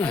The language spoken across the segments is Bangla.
হুম।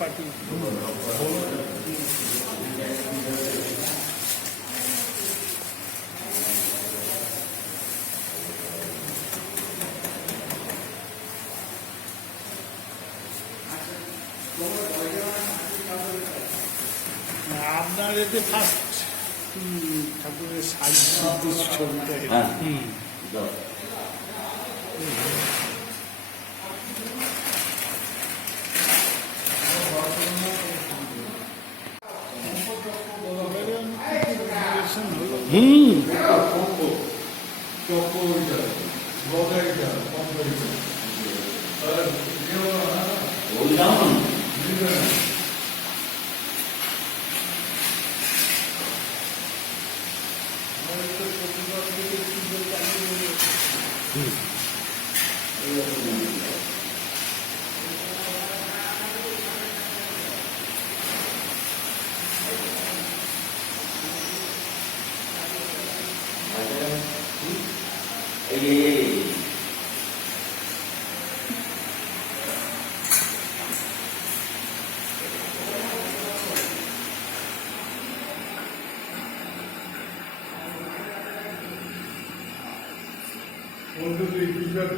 পার্টি আপনার এতে ফার্স্ট ঠাকুরের সাজ ছবিটা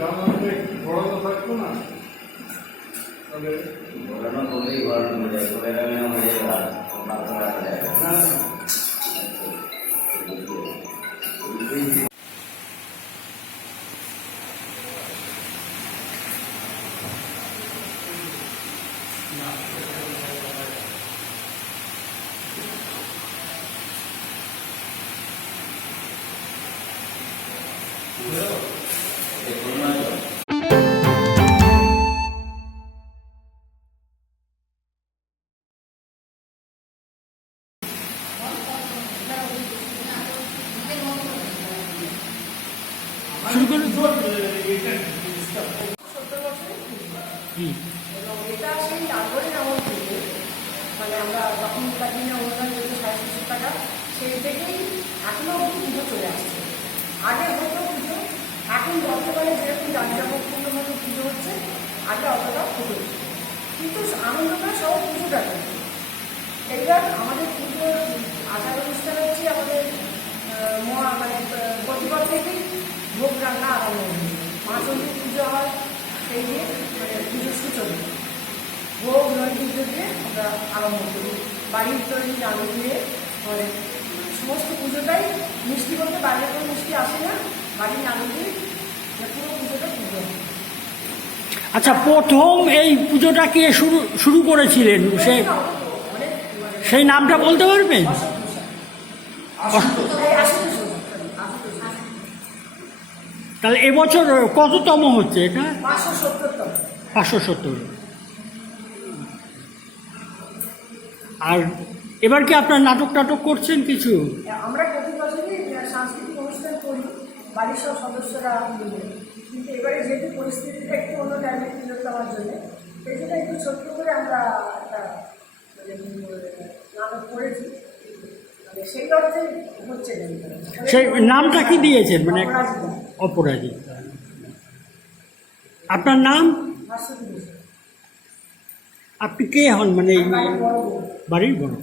দাম আসলে বড়ানো থাকতো না তাহলে বড়ানো করলেই ঘর শুরু করুন। এটা সেই নাগরের আমল থেকে মানে আমরা যখন দিনে অনুদান পেয়েছি 750 টাকা সেই থেকেই এখনো পুজো চলে আসছে। আগে হতো পুজো, এখন বর্তমানে যেরকম জাঁকজমকপূর্ণভাবে পুজো হচ্ছে আগে অতটা হতো, কিন্তু আনন্দটা সব পুজোটা করছে। এইবার আমাদের পুজোর আচার অনুষ্ঠান হচ্ছে আমাদের মানে প্রতিবার থেকেই ভোগ রান্না আরম্ভ হয়েছে। মা চণ্ডীর পুজো হয় সেই দিয়ে মানে পুজোর সূচনা, ভোগ নৈবেদ্য দিয়ে আমরা আরম্ভ করি। বাড়ির তৈরি নাড়ু দিয়ে মানে সমস্ত পুজোটাই মিষ্টি বলতে বাইরে কোনো মিষ্টি আসে না, বাড়ির নাড়ু দিয়ে পুরো পুজোটা পুজো হয়। আচ্ছা, প্রথম এই পুজোটা কে শুরু করেছিলেন? সেই নামটা বলতে পারবেন? তাহলে এবছর কততম হচ্ছে এটা? 570। আর এবার কি আপনার নাটক টাটক করছেন কিছু? আমরা প্রতি বছরই সাংস্কৃতিক অনুষ্ঠান করি বাড়ির সব সদস্যরা মিলে, কিন্তু এবারে যেহেতু পরিস্থিতিটা একটু অন্য টাইপের ছিল আমার জন্য, সেই জন্য একটু ছোট্ট করে আমরা একটা নাটক করেছি। সেই অর্থে হচ্ছে সেই নামটা কি দিয়েছেন? মানে অপরাজিতা। আপনার নাম? আপনি কে হন? মানে বাড়ির বড়?